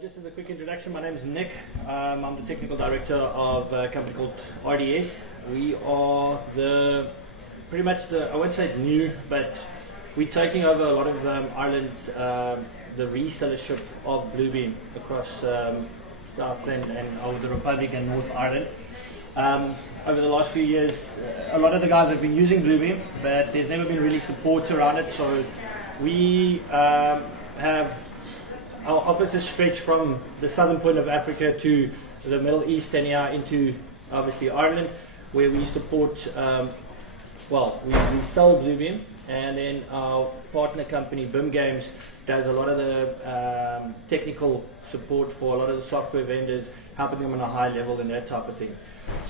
Just as a quick introduction, my name is Nick. I'm the technical director of a company called RDS. We are pretty much I won't say new, but we're taking over a lot of Ireland's, the resellership of Bluebeam across Southland and over the Republic and North Ireland. Over the last few years, a lot of the guys have been using Bluebeam, but there's never been really support around it. So we have our offices stretch from the southern point of Africa to the Middle East and here into obviously Ireland, where we support, we sell Bluebeam, and then our partner company BIM Games does a lot of the technical support for a lot of the software vendors, helping them on a high level and that type of thing.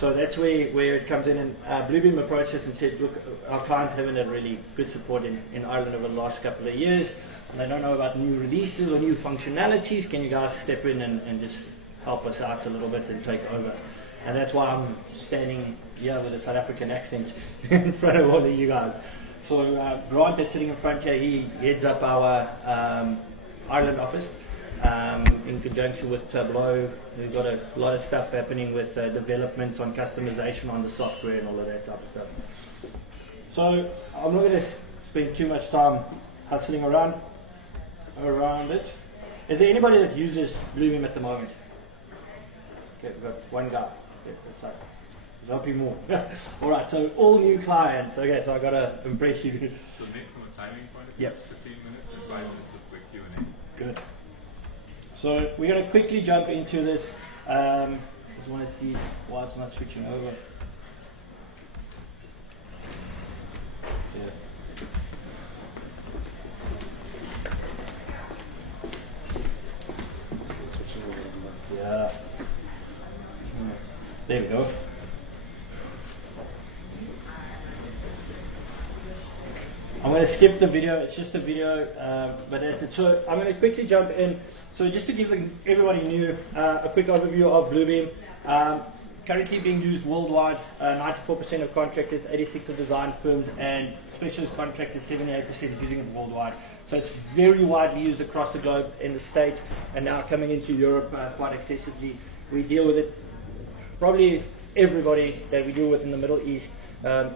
So that's where it comes in, and Bluebeam approached us and said, look, our clients haven't had really good support in Ireland over the last couple of years, and they don't know about new releases or new functionalities. Can you guys step in and just help us out a little bit and take over? And that's why I'm standing here with a South African accent in front of all of you guys. So Grant, that's sitting in front here, he heads up our Ireland office. In conjunction with Tableau, we've got a lot of stuff happening with development on customization on the software and all of that type of stuff. So I'm not going to spend too much time hustling around it. Is there anybody that uses Bluebeam at the moment? Okay, we've got one guy. Yeah, that's right. There'll be more. All right, so all new clients. Okay, so I've got to impress you. So Nick, from a timing point of view, yep. 15 minutes and 5 minutes of quick Q&A. Good. So we're going to quickly jump into this. Just want to see why it's not switching over. Yeah. Yeah. There we go. I'm going to skip the video, it's just a video, so I'm going to quickly jump in. So just to give everybody new a quick overview of Bluebeam. Currently being used worldwide, 94% of contractors, 86% of design firms, and specialist contractors, 78% is using it worldwide. So it's very widely used across the globe, in the States, and now coming into Europe quite excessively. We deal with it, probably everybody that we deal with in the Middle East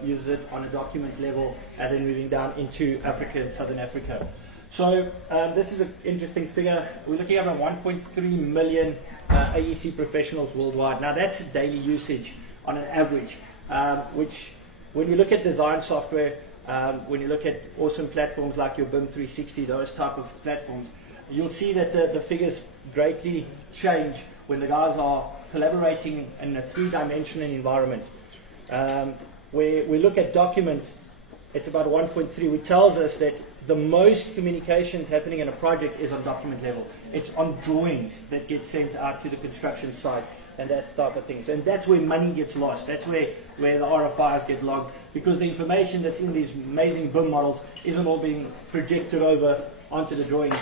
uses it on a document level, and then moving down into Africa and Southern Africa. So this is an interesting figure. We're looking at 1.3 million AEC professionals worldwide. Now that's daily usage on an average, which when you look at design software, when you look at awesome platforms like your BIM 360, those type of platforms, you'll see that the figures greatly change when the guys are collaborating in a three-dimensional environment. Where we look at document, it's about 1.3, which tells us that the most communications happening in a project is on document level. It's on drawings that get sent out to the construction site and that type of things. And that's where money gets lost. That's where the RFIs get logged, because the information that's in these amazing BIM models isn't all being projected over onto the drawings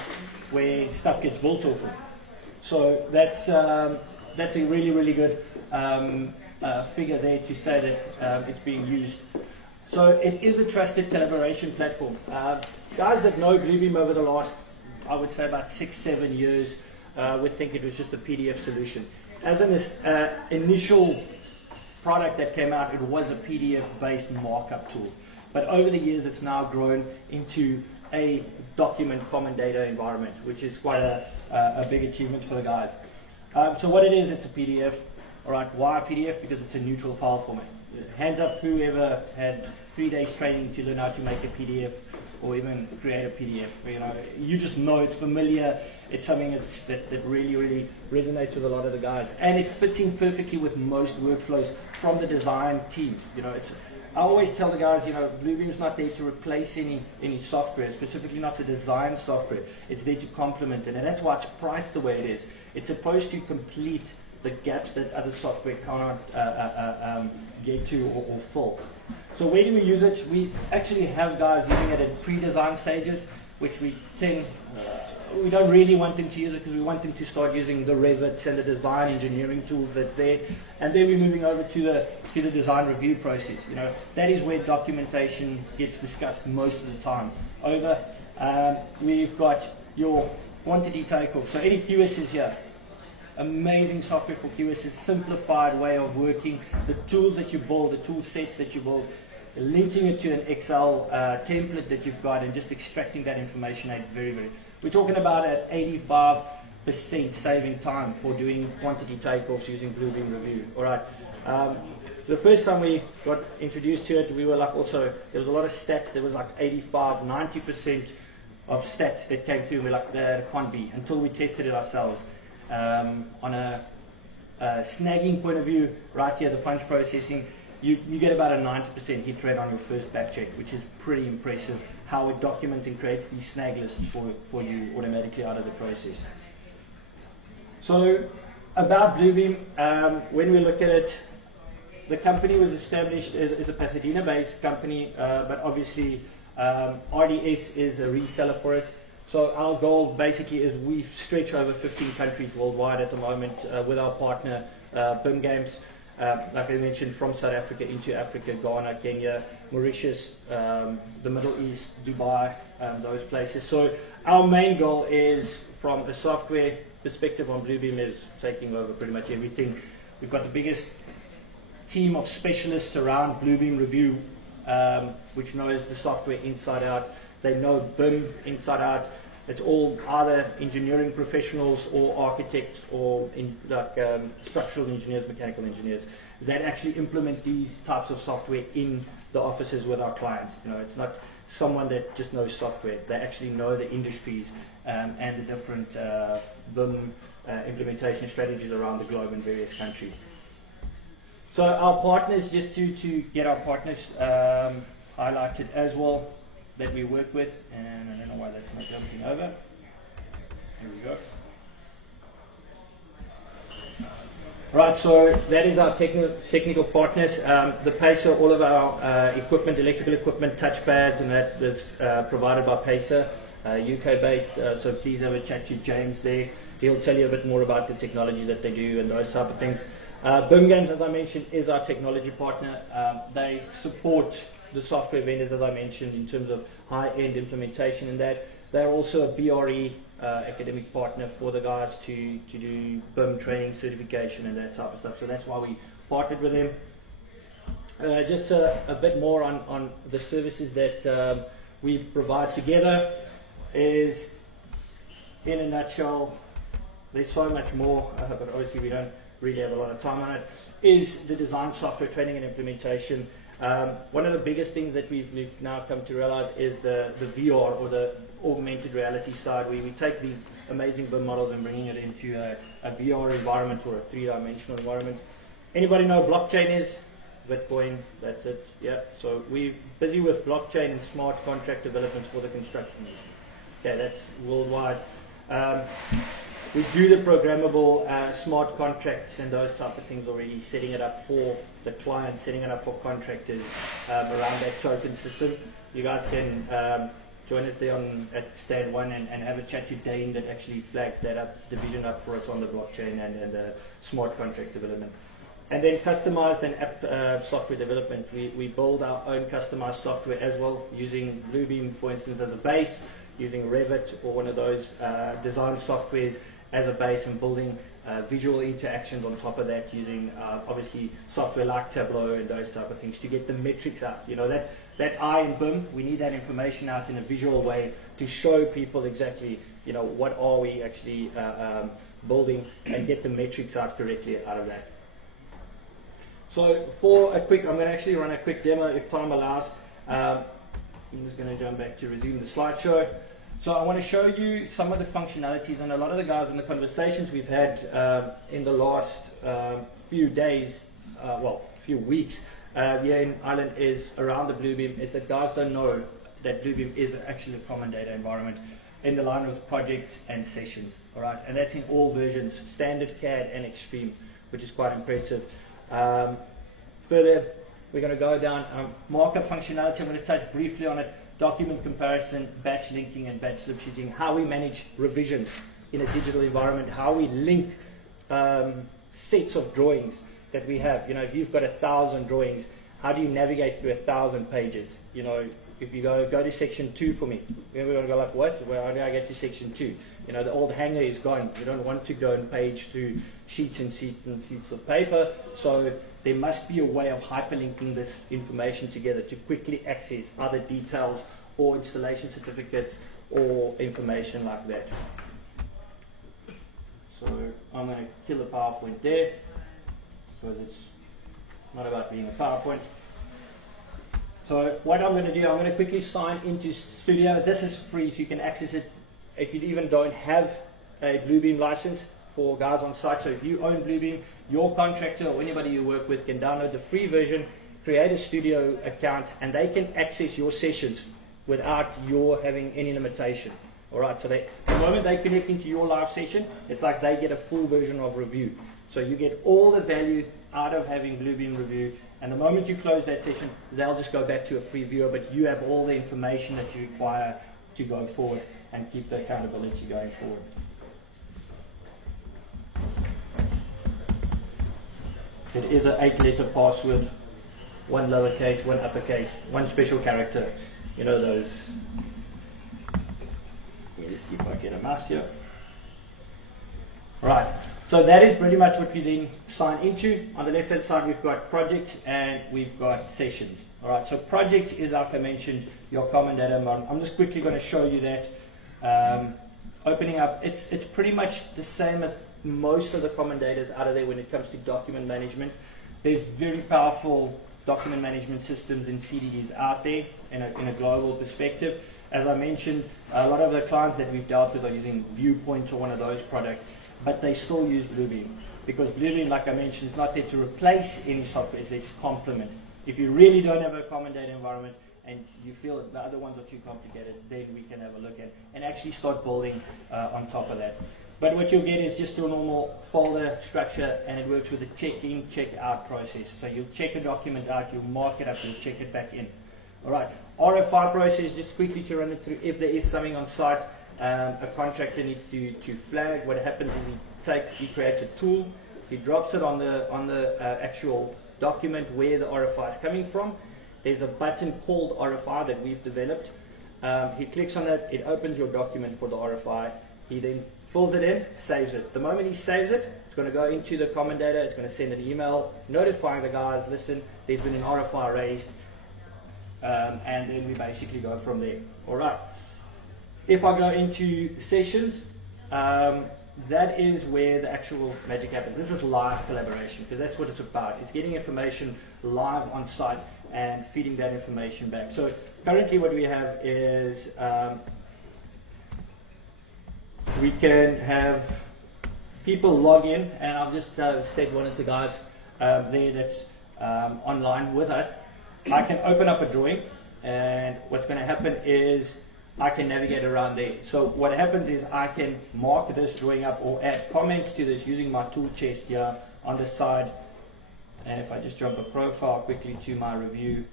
where stuff gets built off of. So that's a really, really good figure there to say that it's being used. So it is a trusted collaboration platform. Guys that know Bluebeam over the last, I would say about 6-7 years, would think it was just a PDF solution. As an initial product that came out, it was a PDF-based markup tool. But over the years, it's now grown into a document common data environment, which is quite a big achievement for the guys. So what it is, it's a PDF. All right, why a PDF? Because it's a neutral file format. Hands up whoever had 3 days training to learn how to make a PDF or even create a PDF. You just know it's familiar. It's something that really, really resonates with a lot of the guys, and it fits in perfectly with most workflows from the design team. I always tell the guys, Bluebeam's not there to replace any software, specifically not the design software. It's there to complement it, and that's why it's priced the way it is. It's supposed to complete the gaps that other software cannot get to or fill. So where do we use it? We actually have guys using it at pre-design stages, which we don't really want them to use it, because we want them to start using the Revits and the design engineering tools that's there, and then we're moving over to the design review process. That is where documentation gets discussed most of the time. We've got your quantity takeoff. So any QSs here, amazing software for QSs, simplified way of working, the tools that you build, the tool sets that you build, linking it to an Excel template that you've got and just extracting that information out very. We're talking about at 85% saving time for doing quantity takeoffs using Bluebeam Review. All right. The first time we got introduced to it, we were like also, there was a lot of stats, there was like 85, 90% of stats that came through, and we're like, that can't be, until we tested it ourselves. On a snagging point of view, right here, the punch processing, you get about a 90% hit rate on your first back check, which is pretty impressive, how it documents and creates these snag lists for you automatically out of the process. So, about Bluebeam, when we look at it, the company was established as a Pasadena-based company, but obviously RDS is a reseller for it. So our goal basically is we stretch over 15 countries worldwide at the moment with our partner BIM Games, like I mentioned, from South Africa into Africa, Ghana, Kenya, Mauritius, the Middle East, Dubai, those places. So our main goal is, from a software perspective on Bluebeam, is taking over pretty much everything. We've got the biggest team of specialists around Bluebeam Review, which knows the software inside out. They know BIM inside out. It's all either engineering professionals or architects or structural engineers, mechanical engineers that actually implement these types of software in the offices with our clients. You know, it's not someone that just knows software. They actually know the industries and the different BIM implementation strategies around the globe in various countries. So our partners, just to get our partners highlighted as well, that we work with, and I don't know why that's not jumping over. Here we go. Right, so that is our technical partners. The Pacer, all of our equipment, electrical equipment, touchpads, and that is provided by Pacer, UK-based. So please have a chat to James there. He'll tell you a bit more about the technology that they do and those type of things. BIM Games, as I mentioned, is our technology partner. They support the software vendors, as I mentioned, in terms of high-end implementation, and that they're also a BRE academic partner for the guys to do BIM training, certification, and that type of stuff. So that's why we partnered with them. Just a bit more on the services that we provide together is, in a nutshell, there's so much more, but obviously we don't really have a lot of time on it, is the design software training and implementation. One of the biggest things that we've now come to realize is the VR, or the augmented reality side, where we take these amazing BIM models and bringing it into a VR environment or a three-dimensional environment. Anybody know blockchain is? Bitcoin, that's it, yeah. So we're busy with blockchain and smart contract developments for the construction industry. Okay, that's worldwide. We do the programmable smart contracts and those type of things already, setting it up for the client, setting it up for contractors around that token system. You guys can join us there at Stand 1 and have a chat to Dane that actually flags that division up for us on the blockchain and smart contract development. And then customized and app software development. We build our own customized software as well, using Bluebeam, for instance, as a base, using Revit or one of those design softwares as a base, and building visual interactions on top of that, using obviously software like Tableau and those type of things to get the metrics out. You know, that I in BIM, we need that information out in a visual way to show people exactly, you know, what are we actually building, and get the metrics out correctly out of that. So for a quick, I'm going to actually run a quick demo if time allows. I'm just going to jump back to resume the slideshow. So I want to show you some of the functionalities, and a lot of the guys in the conversations we've had in the last few days, few weeks here in Ireland, is around the Bluebeam, is that guys don't know that Bluebeam is actually a common data environment in the line with projects and sessions, all right? And that's in all versions, standard, CAD, and extreme, which is quite impressive. Further, we're going to go down markup functionality. I'm going to touch briefly on it. Document comparison, batch linking, and batch slip sheeting, how we manage revisions in a digital environment, how we link sets of drawings that we have. You know, if you've got 1,000 drawings, how do you navigate through 1,000 pages? You know, if you go to section 2 for me, we're going to go like, what? Well, how do I get to section 2? You know, the old hanger is gone. You don't want to go and page through sheets and sheets and sheets of paper. So there must be a way of hyperlinking this information together to quickly access other details or installation certificates or information like that. So I'm going to kill the PowerPoint there because it's not about being a PowerPoint. So what I'm going to do, I'm going to quickly sign into Studio. This is free, so you can access it if you even don't have a Bluebeam license for guys on site. So if you own Bluebeam, your contractor or anybody you work with can download the free version, create a Studio account, and they can access your sessions without your having any limitation. Alright, so the moment they connect into your live session, it's like they get a full version of Review. So you get all the value out of having Bluebeam Review, and the moment you close that session, they'll just go back to a free viewer, but you have all the information that you require to go forward and keep the accountability going forward. It is an 8-letter password, 1 lowercase, 1 uppercase, 1 special character. You know those. Let me just see if I get a mouse here. Right, so that is pretty much what we then sign into. On the left hand side we've got projects and we've got sessions. Alright, so projects is, like I mentioned, your common data model. I'm just quickly going to show you that. Opening up, it's pretty much the same as most of the common data out of there when it comes to document management. There's very powerful document management systems and CDDs out there in a global perspective. As I mentioned, a lot of the clients that we've dealt with are using Viewpoint or one of those products, but they still use Bluebeam because Bluebeam, like I mentioned, is not there to replace any software, it's there to complement. If you really don't have a common data environment and you feel that the other ones are too complicated, then we can have a look at and actually start building on top of that. But what you'll get is just your normal folder structure, and it works with a check-in, check-out process. So you'll check a document out, you'll mark it up, you'll check it back in. All right, RFI process, just quickly to run it through. If there is something on site, a contractor needs to flag. What happens is he creates a tool, he drops it on the actual document where the RFI is coming from. There's a button called RFI that we've developed. He clicks on it, it opens your document for the RFI. He then fills it in, saves it. The moment he saves it, it's going to go into the common data, it's going to send an email notifying the guys, listen, there's been an RFI raised, and then we basically go from there. Alright. If I go into sessions, that is where the actual magic happens. This is live collaboration, because that's what it's about. It's getting information live on site and feeding that information back. So currently what we have is we can have people log in, and I've just said one of the guys there that's online with us. I can open up a drawing, and what's going to happen is I can navigate around there. So what happens is I can mark this drawing up or add comments to this using my tool chest here on the side. And if I just jump a profile quickly to my review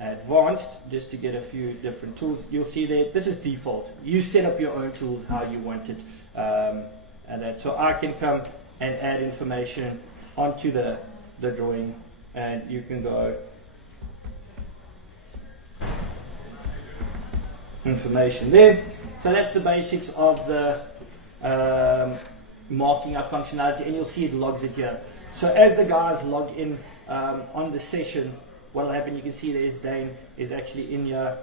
advanced, just to get a few different tools, you'll see there, this is default. You set up your own tools how you want it. And that, so I can come and add information onto the drawing, and you can go information there. So that's the basics of the marking up functionality, and you'll see it logs it here. So as the guys log in on the session, what will happen, you can see there's Dane is actually in here,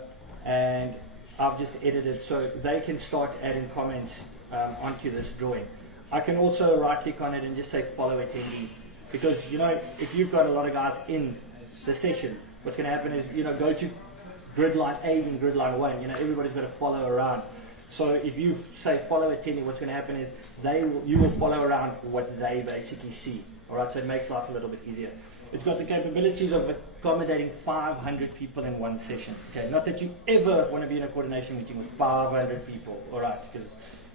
and I've just edited so they can start adding comments onto this drawing. I can also right click on it and just say follow attendee, because you know, if you've got a lot of guys in the session, what's going to happen is, you know, go to grid line A and grid line 1, you know, everybody's going to follow around. So if you say follow attendee, what's going to happen is you will follow around what they basically see. Alright, so it makes life a little bit easier. It's got the capabilities of accommodating 500 people in one session. Okay, not that you ever want to be in a coordination meeting with 500 people. Alright, because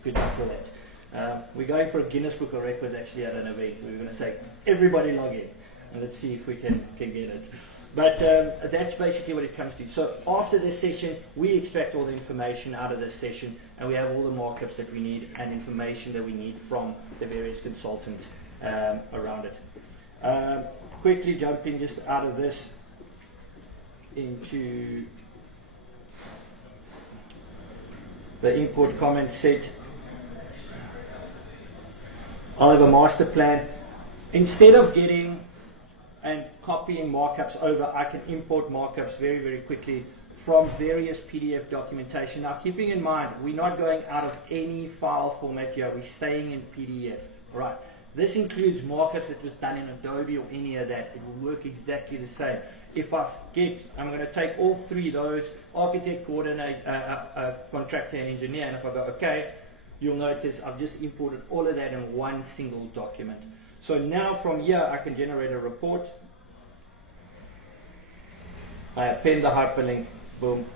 good luck with that. We're going for a Guinness Book of Records actually at an event. We're going to say everybody log in, and let's see if we can get it. But that's basically what it comes to. So after this session, we extract all the information out of this session, and we have all the markups that we need and information that we need from the various consultants around it. Quickly jumping just out of this into the import comment set. I'll have a master plan. Instead of getting and copying markups over, I can import markups very, very quickly from various PDF documentation. Now, keeping in mind, we're not going out of any file format here. We're staying in PDF. All right. This includes markups that was done in Adobe or any of that. It will work exactly the same. If I get, I'm going to take all three of those, architect, coordinator, contractor, and engineer, and if I go OK, you'll notice I've just imported all of that in one single document. So now from here, I can generate a report. I append the hyperlink, boom,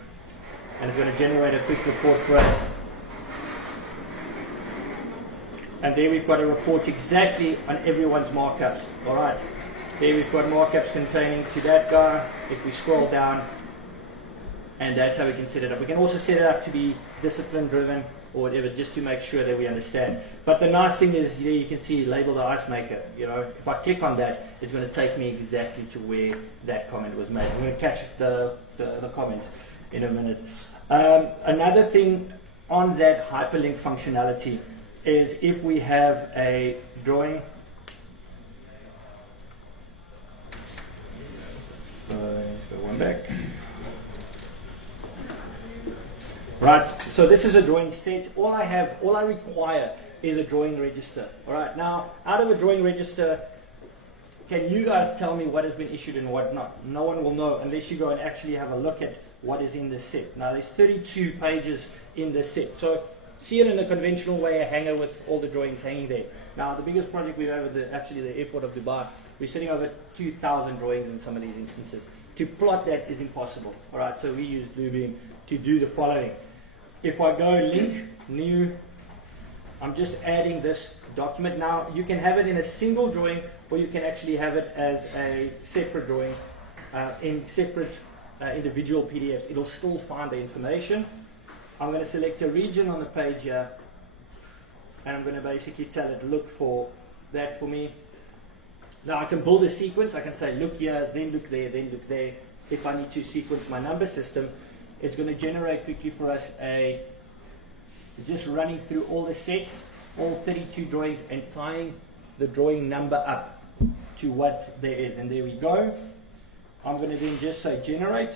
and it's going to generate a quick report for us. And there we've got a report exactly on everyone's markups. All right. There we've got markups containing to that guy. If we scroll down, and that's how we can set it up. We can also set it up to be discipline driven or whatever, just to make sure that we understand. But the nice thing is, you can see label the ice maker. You know, if I click on that, it's going to take me exactly to where that comment was made. I'm going to catch the comments in a minute. Another thing on that hyperlink functionality is if we have a drawing. Let's go one back. Right, so this is a drawing set. All I require is a drawing register. All right, now out of a drawing register, can you guys tell me what has been issued and what not? No one will know unless you go and actually have a look at what is in this set. Now there's 32 pages in this set. So see it in a conventional way, a hanger with all the drawings hanging there. Now the biggest project we have at actually the airport of Dubai, we're sitting over 2,000 drawings in some of these instances. To plot that is impossible. All right, so we use Bluebeam to do the following. If I go link, new, I'm just adding this document. Now you can have it in a single drawing, or you can actually have it as a separate drawing in separate individual PDFs. It'll still find the information. I'm going to select a region on the page here, and I'm going to basically tell it, look for that for me. Now I can build a sequence. I can say, look here, then look there, then look there. If I need to sequence my number system, it's going to generate quickly for us just running through all the sets, all 32 drawings, and tying the drawing number up to what there is. And there we go. I'm going to then just say generate.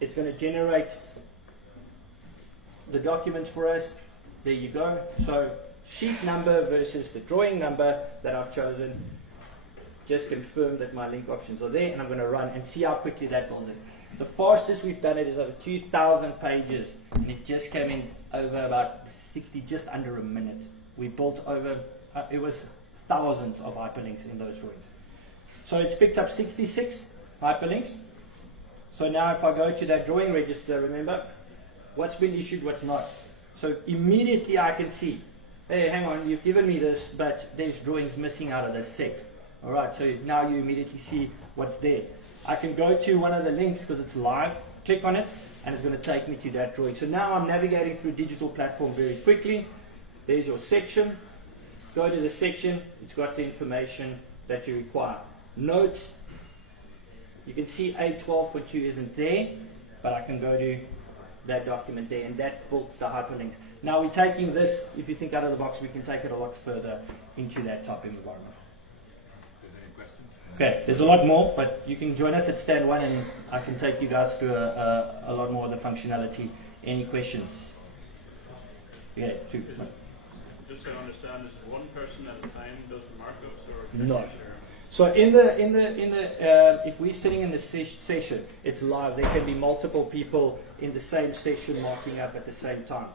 It's going to generate the documents for us. There you go. So sheet number versus the drawing number that I've chosen. Just confirm that my link options are there, and I'm going to run and see how quickly that builds it. The fastest we've done it is over 2,000 pages, and it just came in over about 60, just under a minute. We built over, it was thousands of hyperlinks in those drawings. So it's picked up 66 hyperlinks. So now if I go to that drawing register, remember, what's been issued, what's not. So immediately I can see, hey, hang on, you've given me this, but there's drawings missing out of this set. All right, so now you immediately see what's there. I can go to one of the links because it's live, click on it, and it's going to take me to that drawing. So now I'm navigating through a digital platform very quickly. There's your section. Go to the section. It's got the information that you require. Notes. You can see A12.2 isn't there, but I can go to that document there, and that builds the hyperlinks. Now we're taking this, if you think out of the box, we can take it a lot further into that type environment. Okay, there's a lot more, but you can join us at stand 1 and I can take you guys through a lot more of the functionality. Any questions? Yeah, two. Just so I understand, is one person at a time does the markups, or no? So if we're sitting in the session, it's live. There can be multiple people in the same session marking up at the same time.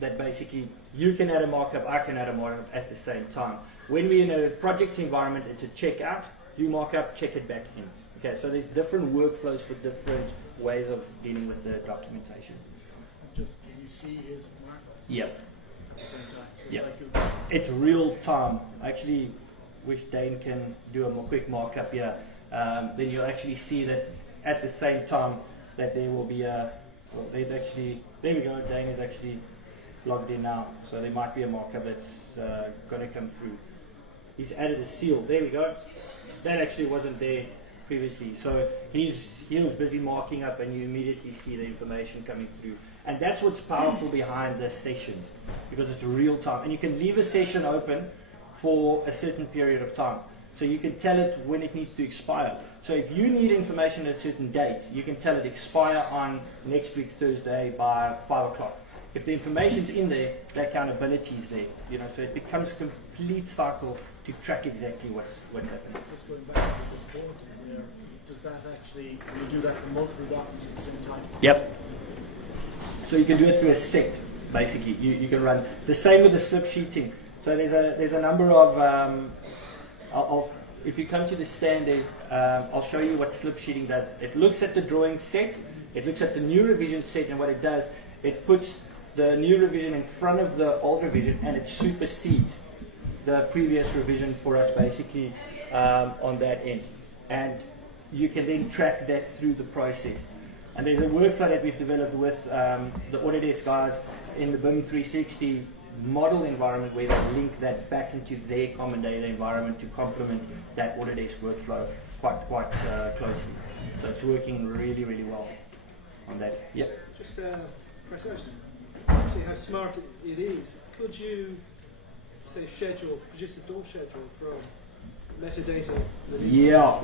That basically you can add a markup, I can add a markup at the same time. When we're in a project environment, it's a checkout, do markup, check it back in. Okay, so there's different workflows for different ways of dealing with the documentation. Just can you see his markup? Yep. At the same time? So Yep. It's real time. I actually wish Dane can do a more quick markup here. Then you'll actually see that at the same time that there will be a, well, there's actually, there we go, Dane is actually logged in now. So there might be a markup that's going to come through. He's added a seal. There we go. That actually wasn't there previously. So he was busy marking up, and you immediately see the information coming through. And that's what's powerful behind the sessions, because it's real time. And you can leave a session open for a certain period of time. So you can tell it when it needs to expire. So if you need information at a certain date, you can tell it expire on next week Thursday by 5 o'clock. If the information's in there, the accountability is there. You know, so it becomes a complete cycle to track exactly what's happening. Just going back to the reporting there, does that actually, can you do that for multiple documents at the same time? Yep. So you can do it through a set, basically. You can run the same with the slip sheeting. So there's a number of if you come to the stand, I'll show you what slip sheeting does. It looks at the drawing set, it looks at the new revision set, and what it does, it puts the new revision in front of the old revision, and it supersedes the previous revision for us, basically, on that end. And you can then track that through the process. And there's a workflow that we've developed with the Autodesk guys in the BIM 360 model environment, where they link that back into their common data environment to complement that Autodesk workflow quite closely. So it's working really, really well on that. Yep. Just press out. See how smart it is. Could you say produce a door schedule from metadata? Yeah,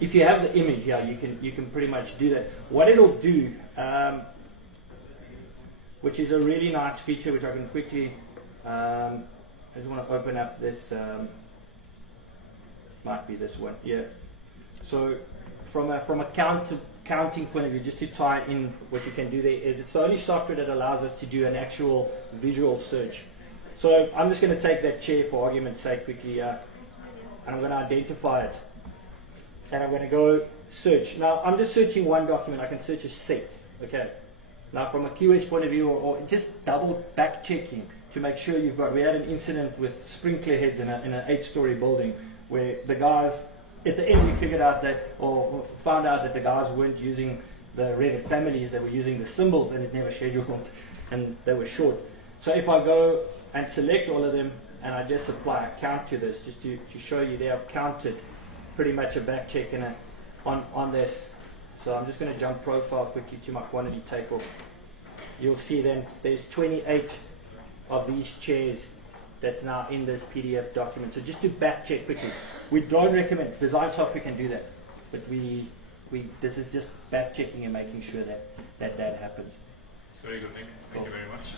if you have the image, yeah, you can pretty much do that. What it'll do, which is a really nice feature, which I can quickly, I just want to open up this, might be this one, yeah. So from a counting point of view, just to tie in what you can do there, is it's the only software that allows us to do an actual visual search. So I'm just going to take that chair for argument's sake quickly, and I'm going to identify it. And I'm going to go search. Now, I'm just searching one document. I can search a set. Okay. Now, from a QS point of view, or just double back checking to make sure you've got. We had an incident with sprinkler heads in an 8-story building where the guys, at the end, we figured out that, or found out that the guys weren't using the Revit families, they were using the symbols, and it never scheduled, and they were short. So if I go and select all of them, and I just apply a count to this, just to show you there, I've counted pretty much a back check on this. So I'm just going to jump profile quickly to my quantity takeoff. You'll see then there's 28 of these chairs that's now in this PDF document. So just to back check quickly, we don't recommend, design software can do that, but this is just back checking and making sure that happens. It's very good, Nick. Thank you very much.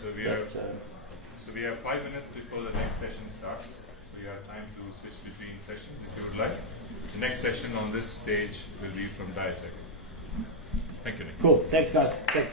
So we have 5 minutes before the next session starts. So you have time to switch between sessions if you would like. The next session on this stage will be from Diatec. Thank you, Nick. Cool. Thanks, guys. Thanks.